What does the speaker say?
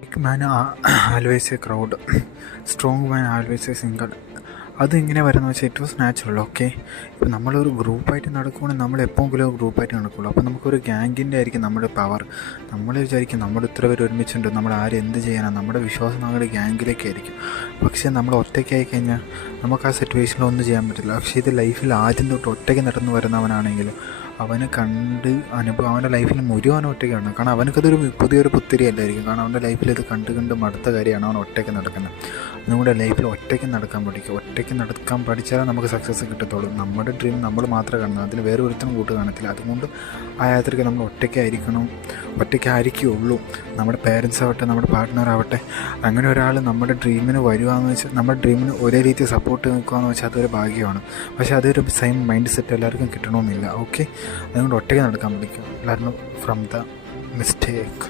Big man always a crowd, strong man always a single. അതെങ്ങനെ വരുന്നത് വെച്ചാൽ it was natural. Okay, ഇപ്പോൾ നമ്മളൊരു ഗ്രൂപ്പായിട്ട് നടക്കുകയാണെങ്കിൽ നമ്മൾ എപ്പോഴെങ്കിലും ഗ്രൂപ്പായിട്ട് നടക്കുകയുള്ളൂ. അപ്പോൾ നമുക്കൊരു ഗ്യാങ്ങിൻ്റെ ആയിരിക്കും നമ്മുടെ പവർ. നമ്മൾ വിചാരിക്കും നമ്മുടെ ഇത്ര പേര് ഒരുമിച്ചുണ്ട്, നമ്മൾ ആരും എന്ത് ചെയ്യാനാണ്, നമ്മുടെ വിശ്വാസം നമ്മുടെ ഗ്യാങ്ങിലേക്കായിരിക്കും. പക്ഷേ നമ്മൾ ഒറ്റയ്ക്കായി കഴിഞ്ഞാൽ നമുക്ക് ആ സിറ്റുവേഷനിൽ ഒന്നും ചെയ്യാൻ പറ്റില്ല. പക്ഷേ ഇത് ലൈഫിൽ ആദ്യം തൊട്ട് ഒറ്റയ്ക്ക് നടന്നു വരുന്നവനാണെങ്കിൽ അവനെ കണ്ട് അവൻ്റെ ലൈഫിൽ മുഴുവൻ ഒറ്റയ്ക്കാണ്. കാരണം അവനക്കതൊരു പുതിയൊരു പുത്തിരി അല്ലായിരിക്കും. കാരണം അവൻ്റെ ലൈഫിൽ ഇത് കണ്ട് മടുത്ത കാര്യമാണ് അവൻ ഒറ്റയ്ക്ക് നടക്കുന്നത്. നമ്മുടെ ലൈഫിൽ ഒറ്റയ്ക്ക് നടക്കാൻ പഠിക്കുക. ഒറ്റയ്ക്ക് നടക്കാൻ പഠിച്ചാലേ നമുക്ക് സക്സസ് കിട്ടത്തുള്ളൂ. നമ്മുടെ ഡ്രീം നമ്മൾ മാത്രമേ കാണുന്നത്, അതിൽ വേറെ ഒരുത്തനും കൂട്ട് കാണത്തില്ല. അതുകൊണ്ട് ആ യാത്രയ്ക്ക് നമ്മൾ ഒറ്റയ്ക്കായിരിക്കുള്ളൂ. നമ്മുടെ പേരൻസ് ആവട്ടെ, നമ്മുടെ പാർട്ട്ണർ ആവട്ടെ, അങ്ങനെ ഒരാൾ നമ്മുടെ ഡ്രീമിന് വരുവാന്ന് വെച്ചാൽ, നമ്മുടെ ഡ്രീമിന് ഒരേ രീതി സപ്പോർട്ട് നിൽക്കുകയെന്ന് വെച്ചാൽ അതൊരു ഭാഗ്യമാണ്. പക്ഷേ അതൊരു സെയിം മൈൻഡ് സെറ്റ് എല്ലാവർക്കും കിട്ടണമെന്നില്ല. ഓക്കെ, അതുകൊണ്ട് ഒറ്റയ്ക്ക് നടക്കാൻ പഠിക്കും. Learn from the mistake.